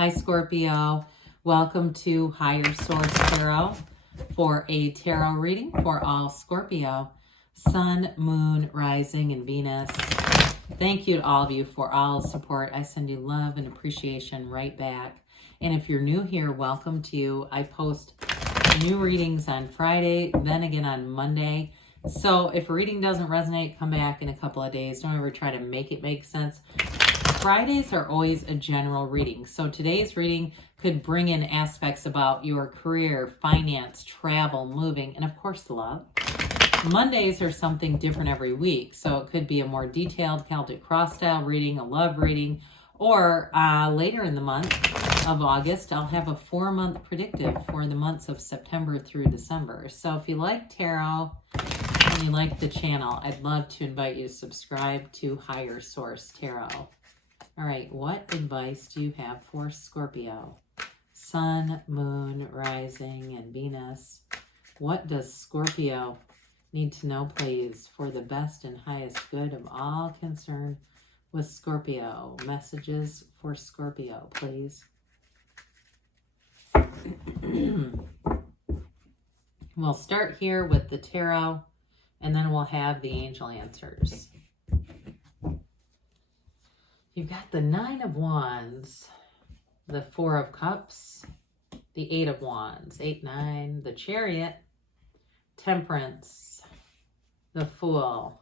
Hi, Scorpio. Welcome to Higher Source Tarot for a tarot reading for all Scorpio. Sun, Moon, Rising, and Venus. Thank you to all of you for all support. I send you love and appreciation right back. And if you're new here, welcome to you. I post new readings on Friday, then again on Monday. So if a reading doesn't resonate, come back in a couple of days. Don't ever try to make it make sense. Fridays are always a general reading. So today's reading could bring in aspects about your career, finance, travel, moving, and of course love. Mondays are something different every week. So it could be a more detailed Celtic cross style reading, a love reading, or later in the month of August, I'll have a 4-month predictive for the months of September through December. So if you like tarot and you like the channel, I'd love to invite you to subscribe to Higher Source Tarot. All right, what advice do you have for Scorpio? Sun, Moon, Rising, and Venus. What does Scorpio need to know, please, for the best and highest good of all concerned with Scorpio? Messages for Scorpio, please. We'll start here with the tarot, and then we'll have the angel answers. You've got the 9 of Wands, the 4 of Cups, the 8 of Wands, 8, 9, the Chariot, Temperance, the Fool,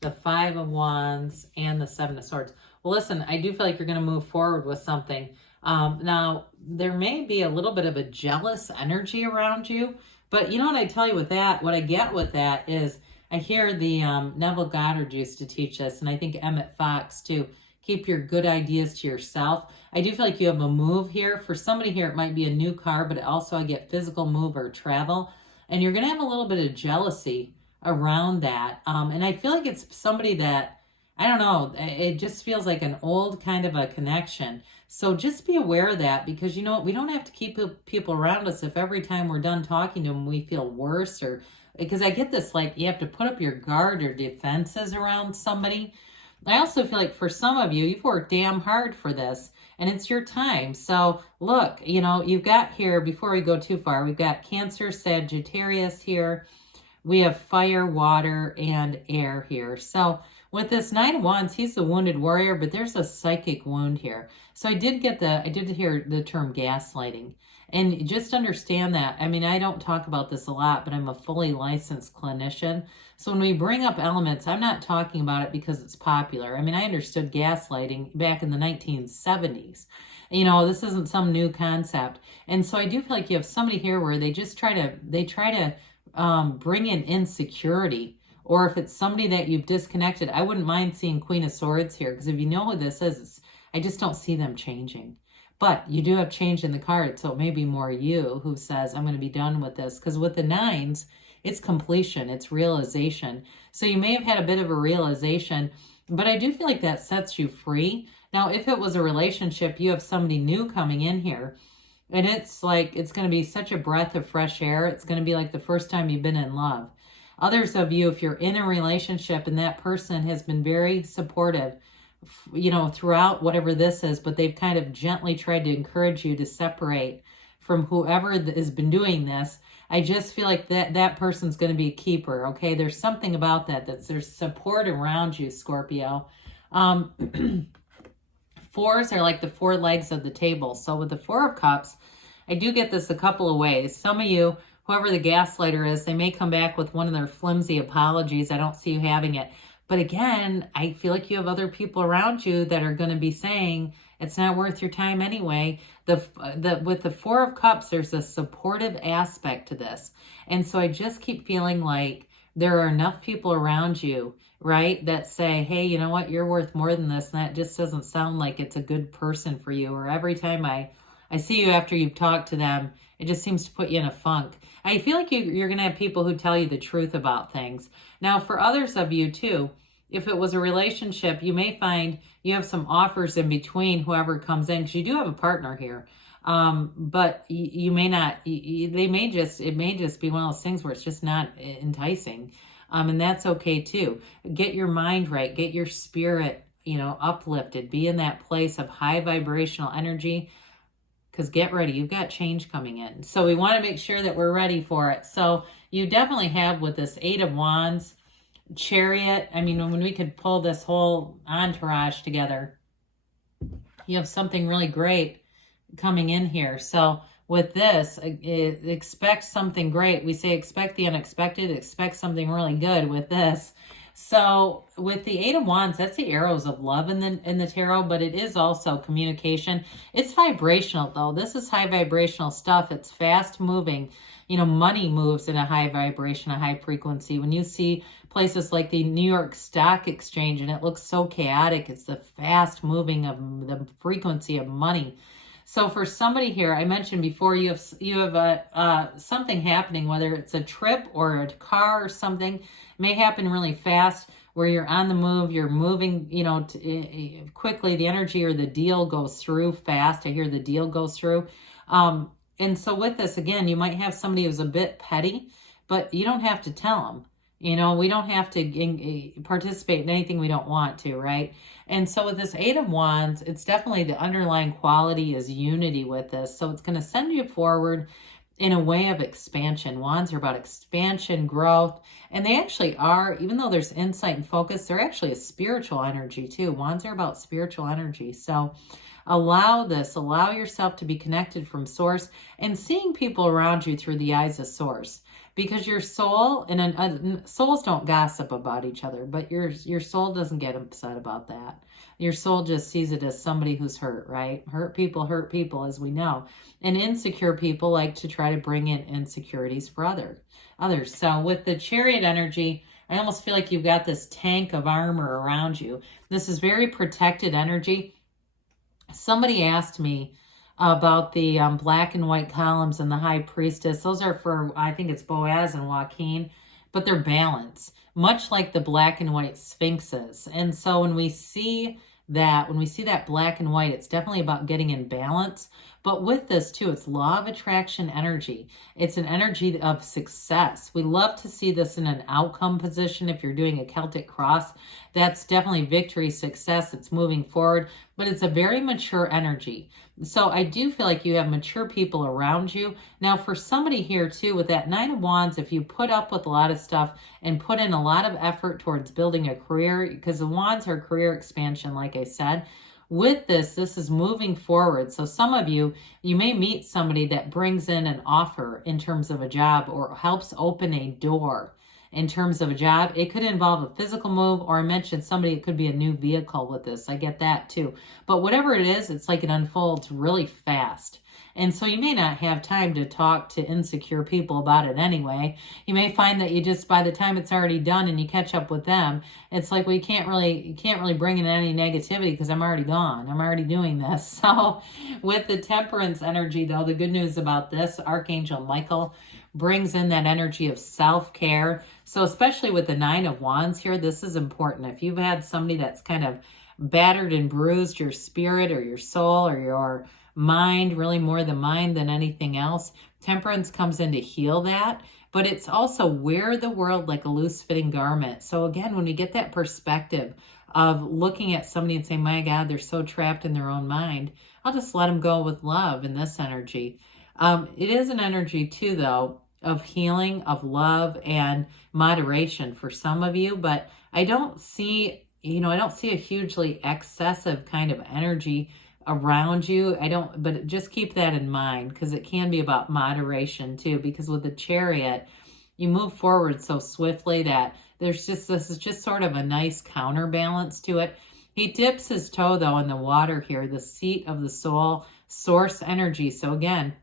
the 5 of Wands, and the 7 of Swords. Well, listen, I do feel like you're going to move forward with something. Now, there may be a little bit of a jealous energy around you, but you know what I tell you with that? What I get with that is I hear the Neville Goddard used to teach us, and I think Emmett Fox too. Keep your good ideas to yourself. I do feel like you have a move here. For somebody here, it might be a new car, but also I get physical move or travel. And you're going to have a little bit of jealousy around that. And I feel like it's somebody that, I don't know, it just feels like an old kind of a connection. So just be aware of that, because you know what? We don't have to keep people around us if every time we're done talking to them, we feel worse. Or because I get this, like you have to put up your guard or defenses around somebody. I also feel like for some of you, you've worked damn hard for this and it's your time. So look, you know, you've got here, before we go too far, we've got Cancer, Sagittarius here. We have fire, water, and air here. So with this 9 of Wands, he's a wounded warrior, but there's a psychic wound here. So I did hear the term gaslighting. And just understand that. I mean, I don't talk about this a lot, but I'm a fully licensed clinician. So when we bring up elements, I'm not talking about it because it's popular. I mean, I understood gaslighting back in the 1970s. You know, this isn't some new concept. And so I do feel like you have somebody here where they just try to bring in insecurity. Or if it's somebody that you've disconnected, I wouldn't mind seeing Queen of Swords here. Because if you know who this is, I just don't see them changing. But you do have change in the card, so it may be more you who says, I'm going to be done with this. Because with the 9s, it's completion, it's realization. So you may have had a bit of a realization, but I do feel like that sets you free. Now, if it was a relationship, you have somebody new coming in here, and it's like, it's going to be such a breath of fresh air. It's going to be like the first time you've been in love. Others of you, if you're in a relationship and that person has been very supportive, you know, throughout whatever this is, but they've kind of gently tried to encourage you to separate from whoever has been doing this. I just feel like that person's going to be a keeper. Okay, there's something about there's support around you, Scorpio. 4s are like the 4 legs of the table. So with the 4 of Cups, I do get this a couple of ways. Some of you, whoever the gaslighter is, they may come back with one of their flimsy apologies. I don't see you having it. But again, I feel like you have other people around you that are going to be saying, it's not worth your time anyway. With the 4 of Cups, there's a supportive aspect to this. And so I just keep feeling like there are enough people around you, right, that say, hey, you know what, you're worth more than this. And that just doesn't sound like it's a good person for you. Or every time I see you after you've talked to them, it just seems to put you in a funk. I feel like you're going to have people who tell you the truth about things. Now, for others of you too, if it was a relationship, you may find you have some offers in between whoever comes in, because you do have a partner here. But you may not, it may just be one of those things where it's just not enticing. And that's okay too. Get your mind right, get your spirit, uplifted. Be in that place of high vibrational energy, because get ready, you've got change coming in. So we want to make sure that we're ready for it. So you definitely have with this 8 of Wands, Chariot. I mean, when we could pull this whole entourage together, you have something really great coming in here. So with this, expect something great. We say expect the unexpected, expect something really good with this. So with the 8 of Wands, that's the arrows of love in the tarot, but it is also communication. It's vibrational though. This is high vibrational stuff. It's fast moving. Money moves in a high vibration, a high frequency. When you see places like the New York Stock Exchange and it looks so chaotic, it's the fast moving of the frequency of money. So for somebody here, I mentioned before, you have something happening, whether it's a trip or a car or something, it may happen really fast where you're on the move, you're moving, quickly. The energy or the deal goes through fast. I hear the deal goes through. And so with this, again, you might have somebody who's a bit petty, but you don't have to tell them. We don't have to participate in anything we don't want to, right? And so with this 8 of Wands, it's definitely the underlying quality is unity with this. So it's going to send you forward in a way of expansion. Wands are about expansion, growth, and they actually are, even though there's insight and focus, they're actually a spiritual energy too. Wands are about spiritual energy. So allow yourself to be connected from source and seeing people around you through the eyes of source. Because your soul, and souls don't gossip about each other, but your soul doesn't get upset about that. Your soul just sees it as somebody who's hurt, right? Hurt people, as we know. And insecure people like to try to bring in insecurities for others. So with the Chariot energy, I almost feel like you've got this tank of armor around you. This is very protected energy. Somebody asked me about the black and white columns and the High Priestess. Those are for, I think it's Boaz and Joaquin, but they're balanced, much like the black and white sphinxes. And so when we see that black and white, it's definitely about getting in balance. But with this too, it's law of attraction energy. It's an energy of success. We love to see this in an outcome position. If you're doing a Celtic cross, that's definitely victory, success. It's moving forward, but it's a very mature energy. So I do feel like you have mature people around you. Now for somebody here too, with that 9 of Wands, if you put up with a lot of stuff and put in a lot of effort towards building a career, because the Wands are career expansion, like I said, with this is moving forward. So some of you may meet somebody that brings in an offer in terms of a job or helps open a door in terms of a job. It could involve a physical move, or I mentioned somebody, it could be a new vehicle with this. I get that too. But whatever it is, it's like it unfolds really fast. And so you may not have time to talk to insecure people about it anyway. You may find that you just, by the time it's already done and you catch up with them, it's like, well, you can't really bring in any negativity because I'm already gone. I'm already doing this. So with the Temperance energy though, the good news about this, Archangel Michael brings in that energy of self-care. So especially with the 9 of Wands here, this is important. If you've had somebody that's kind of battered and bruised your spirit or your soul or your mind, really more the mind than anything else, Temperance comes in to heal that. But it's also wear the world like a loose-fitting garment. So again, when we get that perspective of looking at somebody and saying, my God, they're so trapped in their own mind, I'll just let them go with love in this energy. It is an energy too, though, of healing, of love, and moderation for some of you. But I don't see a hugely excessive kind of energy around you. But just keep that in mind, because it can be about moderation too, because with the Chariot, you move forward so swiftly that this is just sort of a nice counterbalance to it. He dips his toe though in the water here, the seat of the soul, source energy. So again,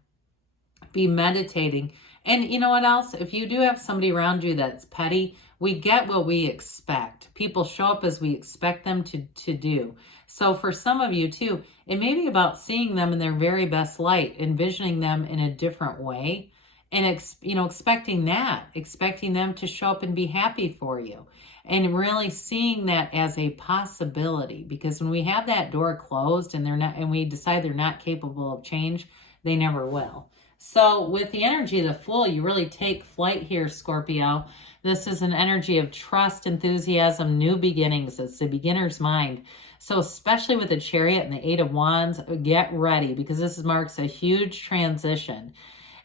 be meditating. And you know what else? If you do have somebody around you that's petty, we get what we expect. People show up as we expect them to do. So for some of you too, it may be about seeing them in their very best light, envisioning them in a different way, and expecting them to show up and be happy for you, and really seeing that as a possibility. Because when we have that door closed and we decide they're not capable of change, they never will. So with the energy of the Fool, you really take flight here, Scorpio. This is an energy of trust, enthusiasm, new beginnings. It's the beginner's mind. So especially with the Chariot and the Eight of Wands, get ready because this marks a huge transition.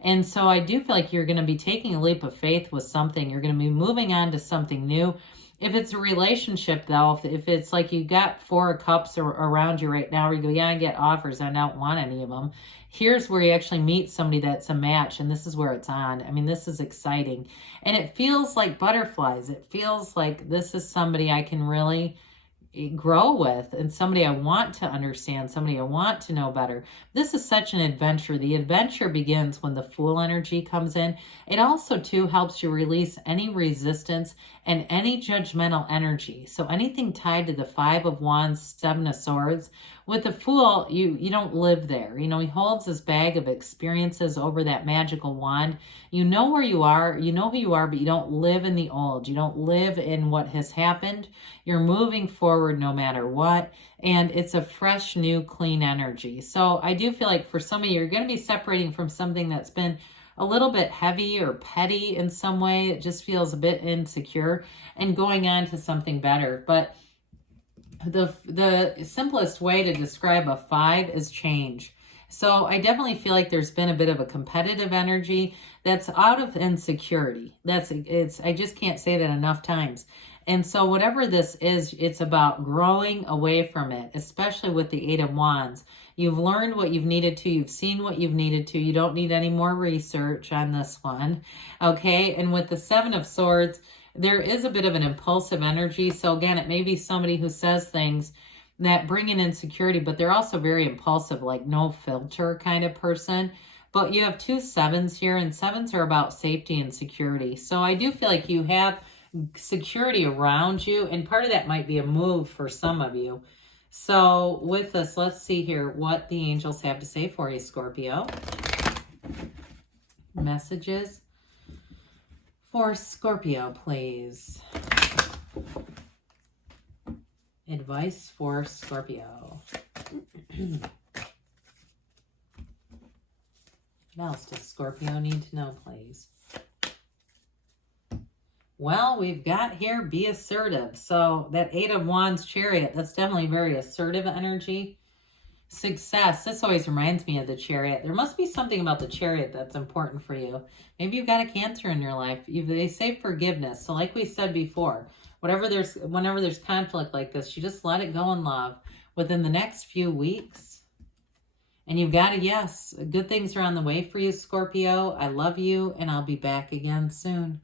And so I do feel like you're going to be taking a leap of faith with something. You're going to be moving on to something new. If it's a relationship, though, if it's like you got 4 of Cups around you right now, where you go, yeah, I get offers, I don't want any of them. Here's where you actually meet somebody that's a match, and this is where it's on. I mean, this is exciting. And it feels like butterflies. It feels like this is somebody I can really grow with and somebody I want to understand, somebody I want to know better. This is such an adventure. The adventure begins when the Fool energy comes in. It also too helps you release any resistance and any judgmental energy. So anything tied to the 5 of Wands, 7 of Swords, with the Fool, you don't live there. You know, he holds this bag of experiences over that magical wand. You know where you are, you know who you are, but you don't live in the old. You don't live in what has happened. You're moving forward no matter what. And it's a fresh, new, clean energy. So I do feel like for some of you, you're going to be separating from something that's been a little bit heavy or petty in some way. It just feels a bit insecure and going on to something better. But the simplest way to describe a 5 is change. So I definitely feel like there's been a bit of a competitive energy that's out of insecurity. I just can't say that enough times. And so whatever this is, it's about growing away from it, especially with the 8 of Wands. You've learned what you've needed to. You've seen what you've needed to. You don't need any more research on this one. Okay. And with the 7 of Swords, there is a bit of an impulsive energy. So again, it may be somebody who says things that bring in insecurity, but they're also very impulsive, like no filter kind of person. But you have 2 7s here, and 7s are about safety and security. So I do feel like you have security around you, and part of that might be a move for some of you. So with this, let's see here what the angels have to say for you, Scorpio. Messages for Scorpio, please. Advice for Scorpio. What else does Scorpio need to know, please? Well, we've got here, be assertive. So that 8 of Wands Chariot, that's definitely very assertive energy. Success. This always reminds me of the Chariot. There must be something about the Chariot that's important for you. Maybe you've got a Cancer in your life. They say forgiveness. So like we said before, whenever there's conflict like this, you just let it go in love within the next few weeks. And you've got a yes. Good things are on the way for you, Scorpio. I love you, and I'll be back again soon.